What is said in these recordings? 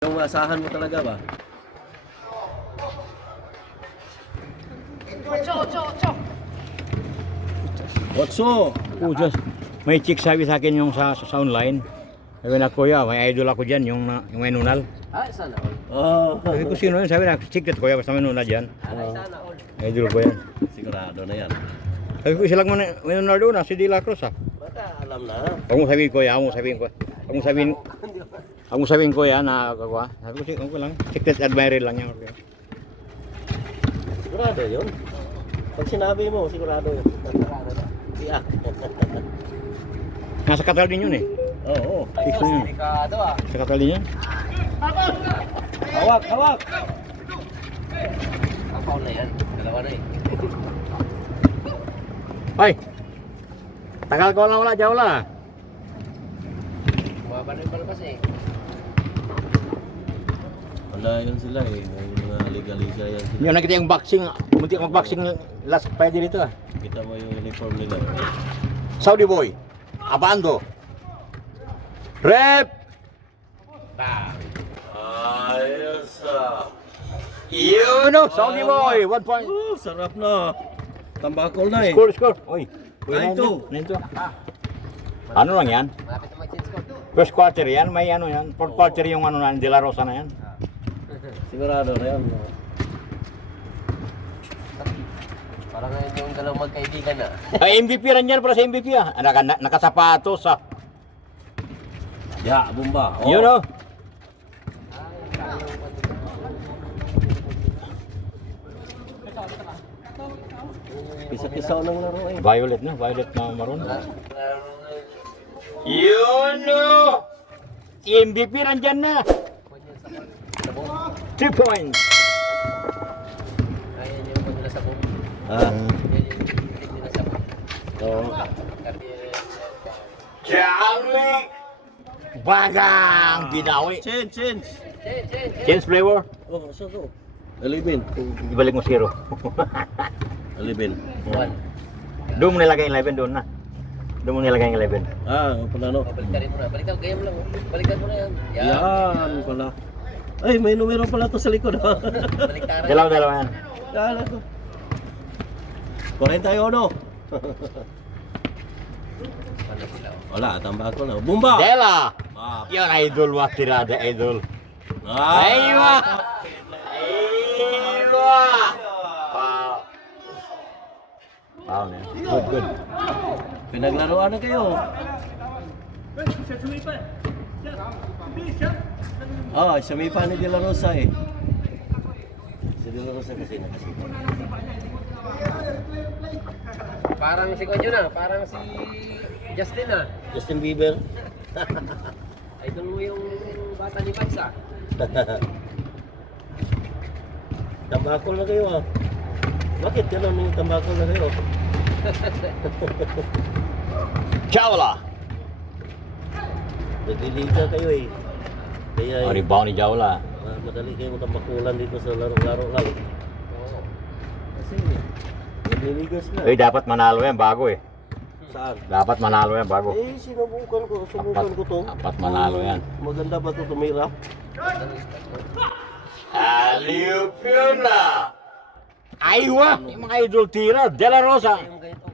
Yung maasahan mo talaga ba? Otso! Oh, Diyos. May chick sabi sa akin yung sa online. Sabi na, kuya, may idol ako dyan, yung may nunal. Sana all. Oh, Sabi ko, sino yun? Sabi na, chick that kuya, basta may nunal dyan. Sana all. Idol ko yan. sigurado na yan. Sabi ko, silang may nunal doon, si De La Cruz ah. Baka alam na. Huwag mo sabihin kuya, huwag mo sabihin kuya. Huwag mo sabihin kuya na kuya. Sabi ko, okay lang. Secret admirer lang yan. Sigurado yun. Pag sinabi mo, sigurado yun. Iyak. Nasa katal din yun eh. Oo. Fix na yun. Delikado ah. Sa katal din yun. Hawak, hawak! Ang foul na yan. Dalawa na eh. Hoy! Tagal ko lang wala, jawla. Bumaba na yung palabas eh. Wala yun sila eh. May mga liga-liga yan sila. Yung nakita yung boxing, munti mag-boxing last Friday dito ah. Kita mo yung uniform nila. Saudi boy, Abando. Rep! Bang! Ayos ah. Yun o, Saudi boy, 1 point. Sarap na. Tambakol na eh. Score. Oy. 9-2. 9-2. Ano lang yan? Malapit na mag-change score. First quarter yan, may ano yan. Fourth quarter yung ano na, De La Rosa na yan. Sigurado na yan. Parang ngayon yung dalawang magkaibigan na. Ay, MVP rin yan para sa MVP ah. Nakasapatos ah. Ya, bomba. Oh. Yun o. Pisa-pisaw ng laro eh. Violet na, violet na maroon. Yun o. Si MVP rin dyan na. 3 points. Kaya niya yung pagmula sa buong. Ah. Yan yung pilit nila sa buong. Oo. Charlie! Bagang binawi. Change. Change flavor. Oh, so go. 11. Ibalik mo 0. 11. One. Doon mo nilagay yung 11 doon na. Doon mo nilagay yung 11. Ah, panalo. Balikan mo na. Balikan, game lang. Balikan mo na yan. Yan pala. Ay, may numero pala to sa likod. Baliktaran. Dalawa yan. Kala ko. 41. Ano sila? Wala, tambako na. Bumba! Dela! Ah. Yan idol, what tirada idol. Ah. Aywa! Aywa! Wow, man. Good. Pinaglaruan na kayo. Ah, sumipa ni De La Rosa eh. Si De La Rosa kasi nakasipa. Parang si Kwan yun ah. Parang si Justin ah. Justin Bieber. Idol mo yung bata ni Pansa. Tambakol na kayo ah. Bakit ganun yung tambakol na kayo? Chawla! Nagliliga kayo eh. Kaya Oh, rebound ni Jawla. madali kayo tambakulan dito sa laro-laro lang. Kasi nagliliga sila. Eh, dapat manalo yan bago eh. Saan? Dapat manalo yan bago. Eh, subukan ko to. Dapat manalo yan. Maganda ba to tumira? Aliup yun na! Aywa! Yung mga idol tira, De La Rosa. Yung ganito.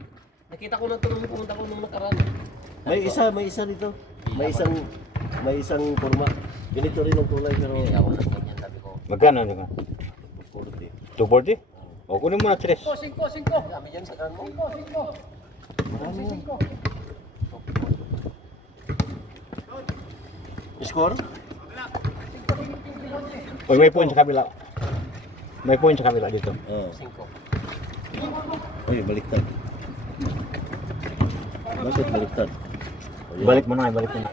Nakita ko na ito nung pumunta ko nung nakaraan. May isa dito. May isang forma. Ganito rin ang kulay pero Hindi ako ng ganyan sabi ko. Magkano ano ka? 240? O, kunin mo na 3. 5. Kami dyan sa kan mo. 5. Score? Uy, may point sa kabila. May point sa kabila dito. Oo. 5. Ay, baliktad. Bakit baliktad? Balik mo na, balik mo na.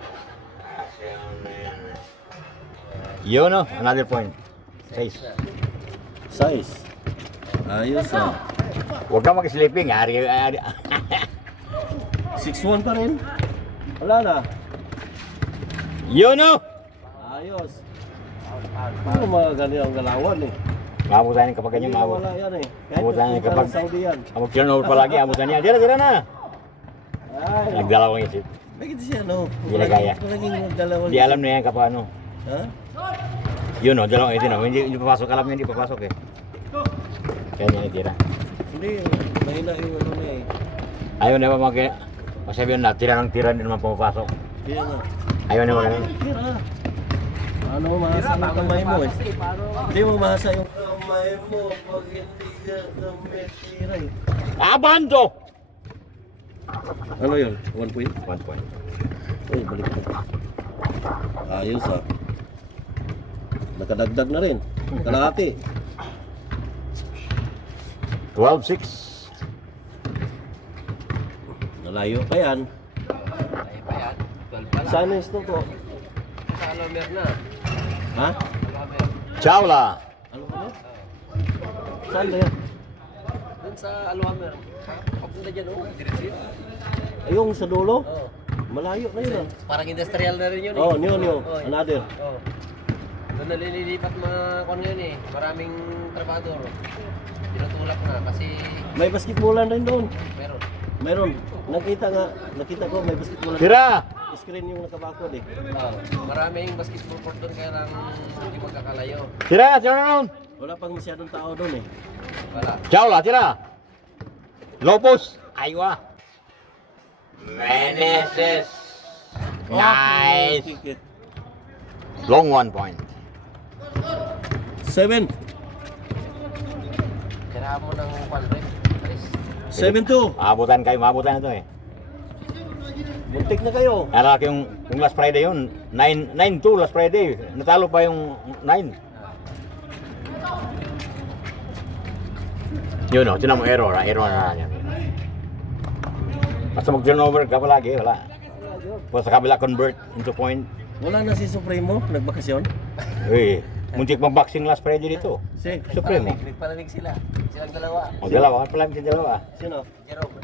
Yun o, another point. 6. Size. Ayos ah. Huwag ka mag-sleeping, ari. 6-1 pa rin. Wala na. Yun o! Ayos. Paano mga ganyan ang galawan eh? Maabutan yan kapag ganyan, maabot. Wala yan eh. Kahit Abutan yan kung kapag- parang Saudi yan. Ang mag-turnover palagi, abutan niya. Dira na! Ay. Nagdalawang isip. Bakit siya no? Hindi na kaya. Palaging magdalawan. Di alam na yan kapag ano. Ha? Yun o, dalawang itin o. Hindi papasok. Alam niya hindi papasok eh. Kaya niya itira. Hindi, mahina yung ano na eh. Ayaw na ba masabi yun na, tira ng tira, hindi naman pumapasok. Hindi na. Ayaw na ba ganun? Tira. Ano mahasa yung kamay mo eh. Hindi mo mahasa yung kamay mo pag hindi ka damit tira eh. Abando! Ano yun? 1 point? 1 point. Uy, balik ko. Ayos ah. Nakadagdag na rin. Kalahati. 12-6. Nalayo pa yan. Ay pa yan. 12 pa lang. Saan is to po? Sa Alomer na. Ha? Alomer. Chawla! Ano ka na? Saan ba yan? Doon sa Alomer. Papunta dyan oh. Diretso yun. Yung sa dulo? Oo. Malayo na yun ah. Parang industrial na rin yun eh. Oh, yun. Oh, Another. Oo. Doon na nililipat mga kung yun eh. Maraming trabador. Tinutulak na kasi May basketballan rin doon. meron. Meron. Nakita ko may basketballan. Tira! Screen yung nakabakod eh. Maraming basketball court doon kaya lang hindi magkakalayo. Tira! Tira na nun! Wala pang masyadong tao doon eh. Wala. Chawla, tira! Low post! Aywa! Meneses! Nice! Okay. Long 1 point. 7. Tirahan mo ng 1 7-2. Maabutan kayo, maabutan na to eh. Muntik na kayo. Anak yung last Friday yun, 9-2 last Friday. Natalo pa yung 9. Yun o, tinan mo error na yan. Basta mag-turnover ka palagi, wala. Pag sa kabila convert into point. Wala na si Supremo, nagbakasyon. Uy, muntik mag-boxing last Friday dito. Si, Supremo. Nagpalamig sila. Silang dalawa. O dalawa, pala si dalawa. sino? Jerome.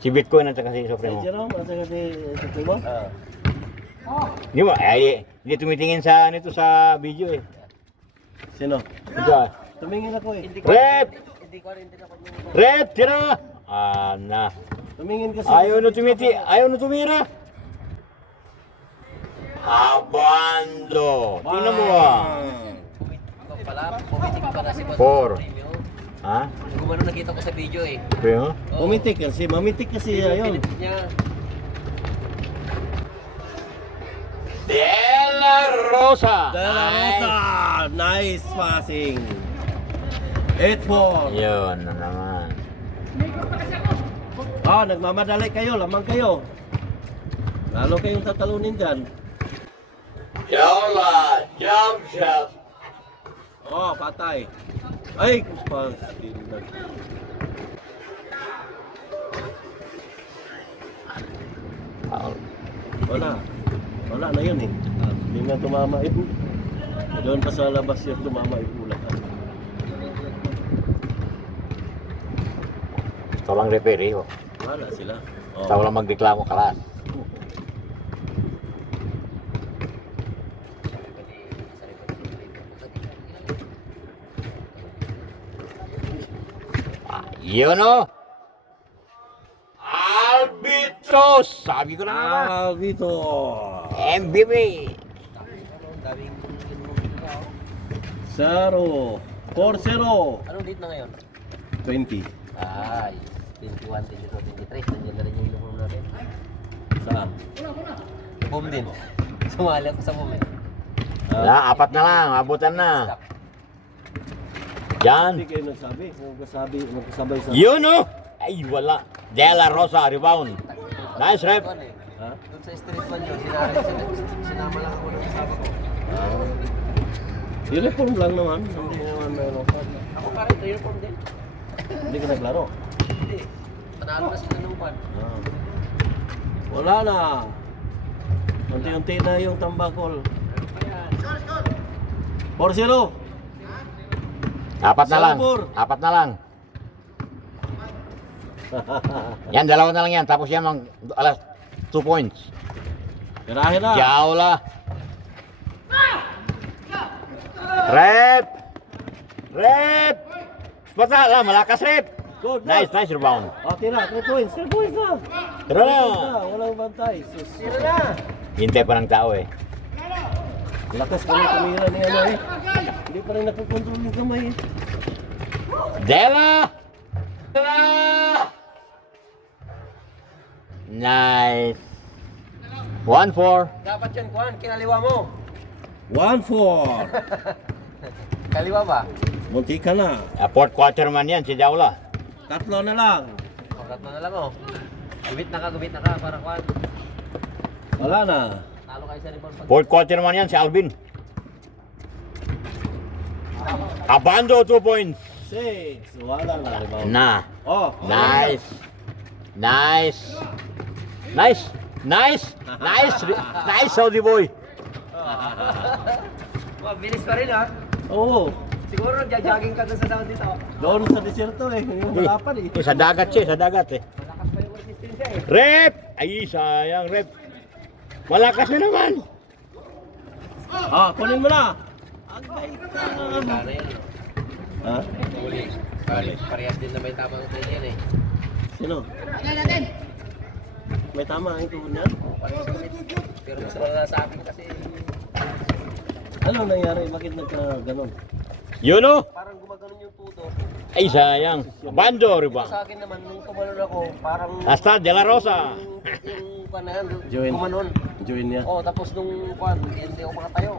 Si Bitcoin at saka si Si Supremo. Jerome, at saka si Supremo. Di ba? Ay, hindi tumitingin sa nito sa video eh. Sino? Ito ah. Tumingin ako eh. Rep! Hindi ko rin ako Rep! Tira! Na. Tumingin kasi. Ayaw na tumira. Abando! Tingnan mo ah. Ikaw pala, pumitik pa na si Boss 4. Premio. Ha? Gumano nakita ko sa video eh. Primo? Pumitik kasi, mamitik kasi ayun. Pinipit niya. De La Rosa! Dela Rosa! Nice passing. 8-4. Yun na naman. Nagmamadali kayo, lamang kayo. Lalo kayong tatalunin dyan. Yola! Jump shot! Patay. Ay, kuspas. Wala na yun eh. Hindi na tumama yun. Doon pa sa labas yun, tumama yung ulat. Ito lang referee oh. Wala sila. Ito lang magdeklamo kalas. Yun o! Albitos! Sabi ko na nga. Dito. MVP! Daming 0. 4-0. Anong date na ngayon? 20. Ay, 21, 22, 23. Nandiyan na rin yung uniform natin. Saan? Boom din. Sumali ako sa boom eh. Wala, 4 na lang. Abutan na. Stop. Yan. Hindi kayo nagsabi. Magkasabay sa... Yun o! Ay, wala. De La Rosa, rebound. Nice rep. Doon eh. Ha? Doon sa street fan yun, sinama lang ako ng kasama ko. Uniform lang naman. Hindi naman meron. Ako pa rin, uniform din. Hindi ka naglaro. Hindi. Panalo na sila ng pan. Wala na. Unti-unti na yung tambakol. 4-0. 4 na lang. Salbur. 4 na lang. Yan, 2 na lang yan. Tapos yan, alas 2 points. Tirahin na. Jaula. Rep! Rep! Basta lang, malakas rep. Good. Nice rebound. Tira. 3 points. 3 points na. Tara na. Walang bantay. Sus. Tira na! Hintay pa ng tao eh. Lakas ka ng tumira ni ano eh. Hindi pa rin nakukontrol yung kamay eh. Dela! Dela! Nice. 1-4. Dapat yan, Kuan, kinaliwa mo. 1-4. Kaliwa ba? Munti ka na. Fourth quarter man yan, si Jaula. Tatlo na lang. Pakat na lang oh. Gubit na ka, para Kuan. Wala na. Talo kayo sa rebound pag... Fourth quarter man yan, si Alvin. Abando, 2 points. 6. Wala na. Rebound. Na. Oh. Nice. Nice. Nice. Nice. Nice. Nice, Saudi boy. Mabilis pa rin ha. Oo. Siguro jogging ka doon sa daon dito. Doon sa desierto eh. Yung malapan eh. Sa dagat siya, sa dagat eh. Malakas pa yung resistance eh. Rep! Ay, sayang, rep. Malakas na naman. Ah, kunin mo na. Agay ka. Sana yan. Ha? Uli. Parehas din na may tamang tayo yan eh. Sino? May tama ang tuhod niya? Parehas ulit. Pero mas wala sa akin kasi Ano nangyari? Bakit nagka-ganon? Yun o. parang gumaganon yung tuto. Ay, sayang. Abando, Ito riba. sa akin naman, nung tumalon ako, parang Hasta De La Rosa. yung panahan, Join. gumanon. Join niya. Oh, tapos nung hindi ako makatayo.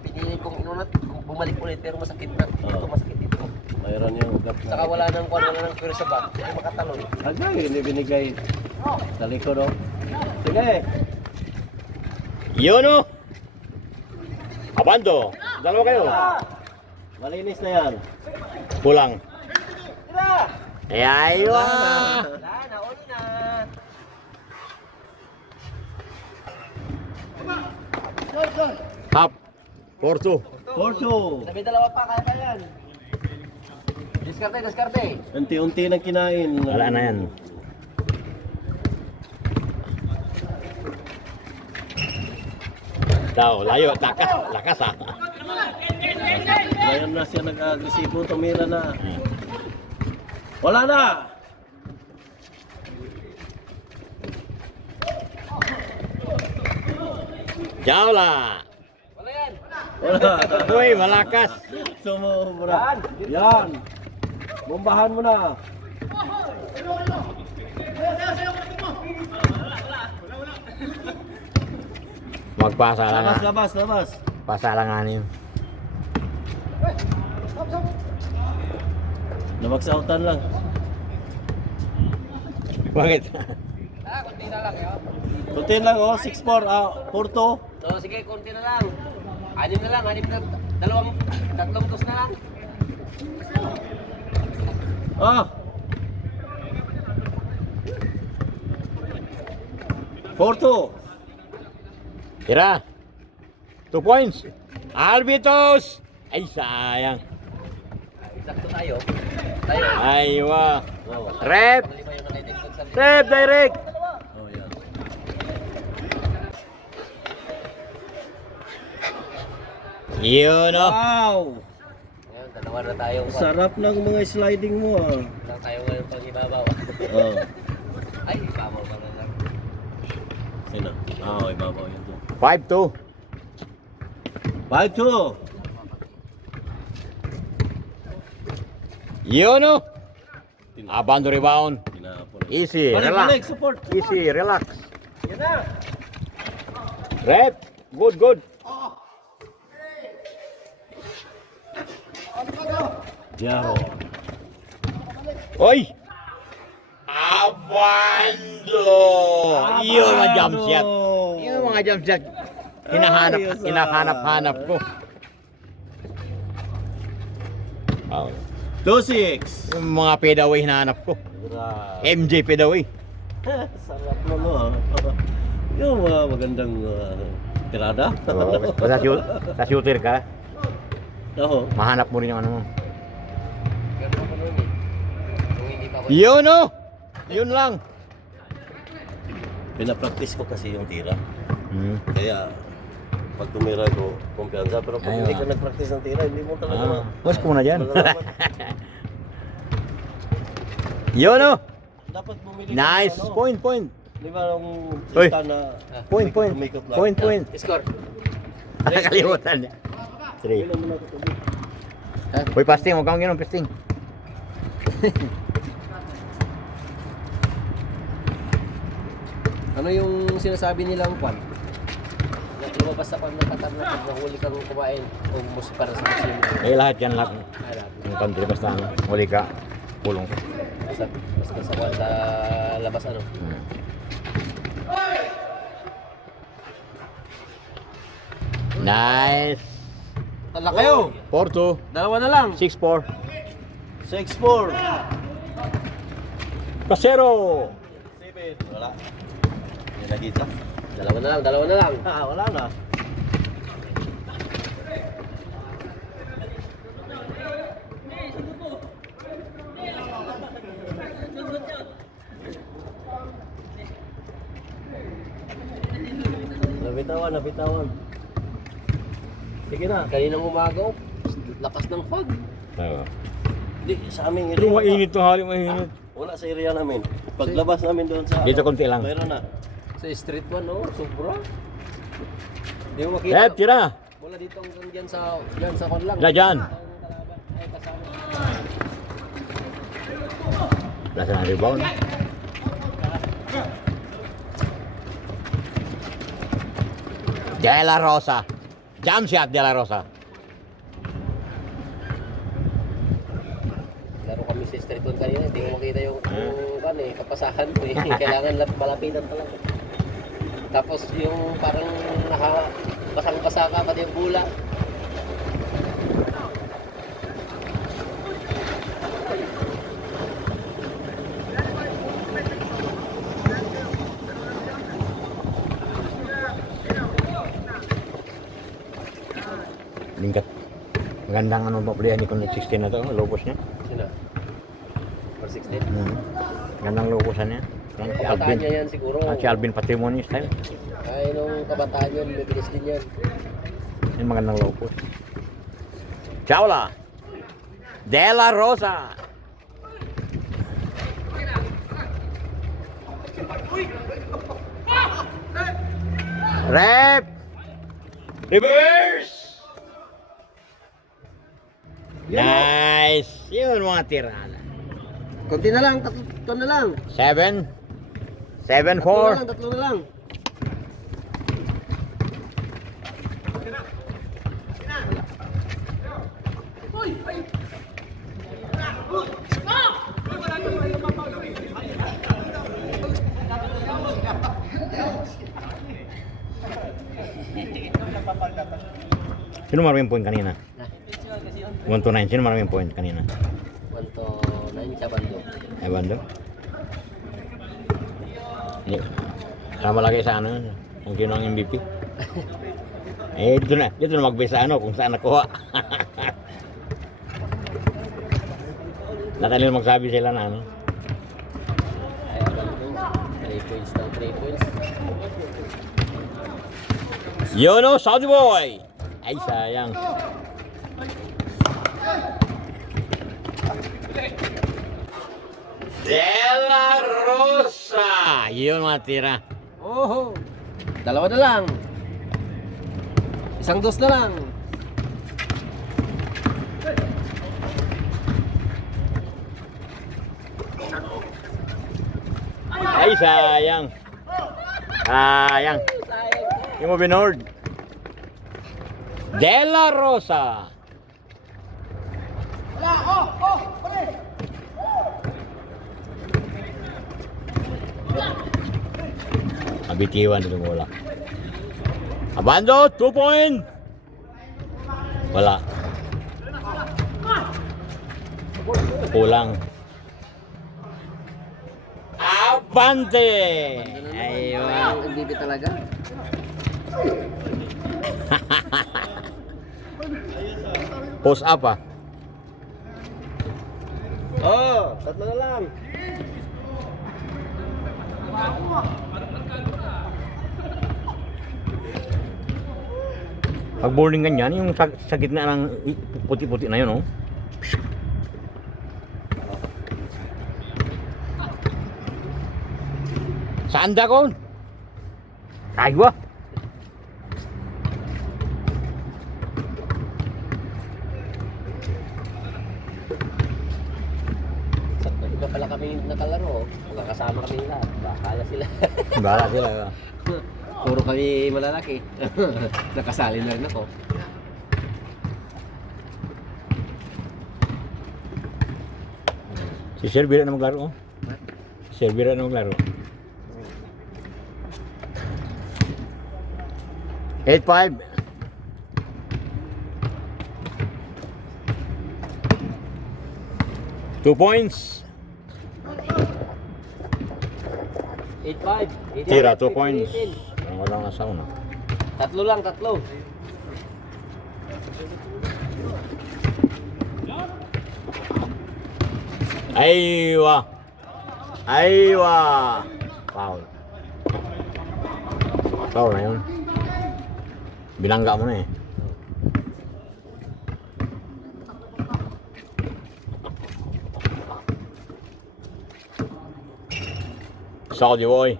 Pinili kong inunat, bumalik ulit pero masakit na. Ito masakit dito. Mayroon yung ugat na. Saka wala nang pwede sa back. Hindi makatalon. Agay, hindi binigay sa likod o. Sige. Yun o. Abando. Dalawa kayo. Malinis na yan. Pulang. Tira! Ay, aywa. Wala na, all na. Half. 4-2. 4-2. Sabi dalawa pa, kaya pa yan. Diskarte. Unti-unti nang kinain. Wala na yan. Daw, layo. Lakas ah. Ngayon na siya nag-agresibo. Tumira na. Wala na. Jaula. Wala yan. Wala. Uy, malakas. Sumobra. Yan. Bombahan mo na. Magpasa lang Labas, ah. labas. Pasa lang anim. Nabagsautan lang. Bakit? Konti na lang yun. Tutin lang oh. 6-4. 4-2. So, sige, konti na lang. Anim na, tatlong dos na lang. Ah. 4-2. Tira. 2 points. Albitos. Ay, sayang. Sakto tayo. Aywa. Oh. Rep. Panglima yung nakaitagtag sa Rep, direct. Oh, yan. Yun o. Wow. Ngayon, dalawa na tayo. Sarap ng mga sliding mo ah. Lang tayo ngayon pang ibabaw. Oh. Ay, ibabaw pala lang. Sino? Ah, ibabaw yun to. 5-2. 5-2. Yun o. Abando rebound. Tinapon. Easy, Balik, relax. balik, support. Easy, relax. Yan na! Rep. Good. Jaro. Oy. Abando. Yun ang jump shot. Yun ang mga jump shot. Hinahanap ko. Oh. 2-6. Yung mga pedaway hinahanap ko. Grabe. MJ pedaway. Sarap na no. Yung mga magandang tirada. Sa shooter ka, Oo. mahanap mo rin yung ano mo. Ganun ako nun eh. Kung hindi pa ako... Yun o! Yun lang. Pinapractice ko kasi yung tira. Hmm. Kaya pag tumira ko, kumpiyansa. Pero pag hindi ka nag-practice ng tira, hindi mo talaga Pwes ko muna dyan. malalaman. Yun o! Dapat bumili Nice! ng ano. Point. Di ba yung Uy. sista na Point. umikot lang. Point. Score. Nakalimutan niya. 3. Uy, pasting. Huwag kang gano'n, pasting. Ano yung sinasabi nilang kwan? Na lumabas sa pagkakatar na pag nahuli kang kumain o mus para sa machine. Eh, lahat yan, lahat. Ay, lahat. Yung country, basta ano, huli ka, pulong. Basta sa kwan sa labas ano. Hmm. Nice. Tala kayo. 4-2. Dalawa na lang. 6-4. 6-4. Pasero. 7. Wala. Yan na dito. Dalawa na lang, dalawa na lang. Wala na. Nabitawan. Sige na. Kaninang umaga, oh, lakas ng fog. Oo. Di, sa aming Pero area. mainit to, hali mainit. Wala sa area namin. Paglabas namin doon sa... Dito konti lang. Mayroon na. Sa street 1, oh, sobra. Di mo makita. Rep, tira. Wala dito hanggang dyan sa kwan lang. Wala dyan. Ay, kasama. Lasa ng rebound. De La Rosa. Jump shot, De La Rosa. Laro kami sa street 1 kanina, hindi ko makita yung kapasahan ko eh. Kailangan malapitan talaga. Tapos yung parang basang-basa ka pati yung bula. Lingkat. Magandang ano ba pala ni kung 16 na to, lobos niya. Sino? For 16? Gandang lobosan niya. Ang Kabataan Alvin. niya yan siguro. Si Alvin Patrimony style. Ay, nung kabataan yun, bibilis din yan. Yan magandang lobos. Chaula. De La Rosa. Rep. Reverse. Nice. Yun mga tirada. Konti na lang, tatlo na lang. 7. Tatlo 7-4. na lang. Sino maraming point kanina? 1 to 9. Sino maraming point kanina? 1 to 9 siya bando. Ewan do? Hindi. Sama lagi sa ano, kung sino ang MVP. Dito na mag-base sa ano, kung saan nakuha. Natanil magsabi sila na ano. Ay, bando. 3 points daw, 3 points. Yun o, Saudi boy! Ay, sayang. De La Rosa! Yun mga tira. Oh, dalawa na lang. Isang dos na lang. Ay, sayang. Sayang. Yung mo binord. De La Rosa. Abitiwan dito bola. Abando, 2 point. Wala. Kulang. Abante. Aywa. Ang bibi talaga. Post up ah. Oh, tatlo na lang. Pag bowling ganyan, yung sa gitna ng puti-puti na yun, oh. Saan da kon? Aywa. kami nakalaro, magkakasama kami lahat. Kaya sila. Bahala sila. Puro kami malalaki. Nakasali na rin ako. Si Sir Bira na maglaro. Oh. Si Sir Bira na maglaro. 8-5. Two points. 8-5. Tira, 2 points. Wala nga sa una. Tatlo lang, tatlo. Aywa. Aywa. Foul. Foul na yun. Binangga mo na eh. Saudi boy.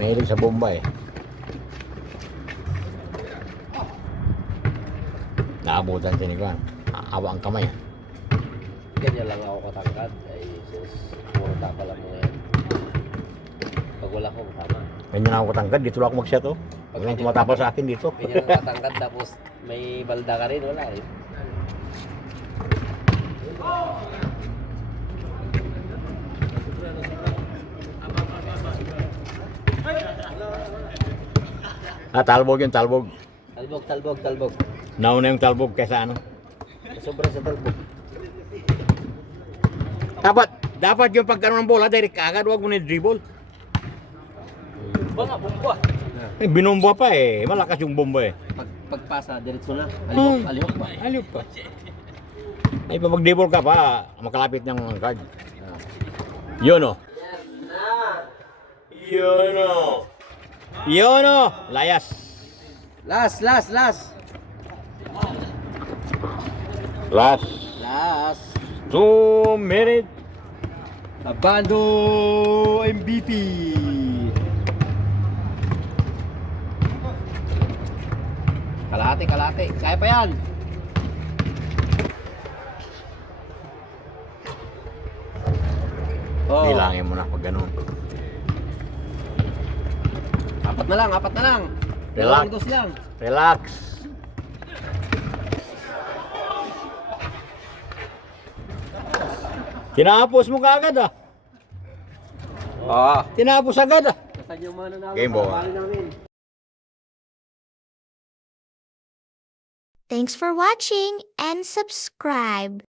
Mahilig sa bomba eh. Naabutan siya ni Kwan. Awa ang kamay. Ganyan lang ako katangkad. Ay, sus. Puro tapala mo ngayon. Pag wala ko, tama. Ganyan ako katangkad. Dito lang ako mag-shot oh. Walang tumatapos sa akin dito. Ganyan lang katangkad tapos may balda ka rin. Wala eh. Talbog yun, talbog. Talbog, talbog, talbog. Nauna yung talbog kaysa ano. Sobra sa talbog. Dapat yung pagkaroon ng bola, direct agad, huwag mo na dribble. Baka, bumba. Eh, binomba pa eh. Malakas yung bomba eh. Pagpasa, diretso na. Alihok pa. Aliyok pa. Ay, pag mag-dribble ka pa, makalapit ng card. Yun o. Yun o. Yun o. Layas. Last. Last. 2 minutes. Abando MVP. Kalahati. Kaya pa yan. Oh. Bilangin mo na pag ganun. Apat na lang. Relax. 2 dos lang. Relax. Tinapos mo kaagad ah. Tinapos agad ah. Saan yung mana namin? Game ball. Namin. Thanks for watching and subscribe.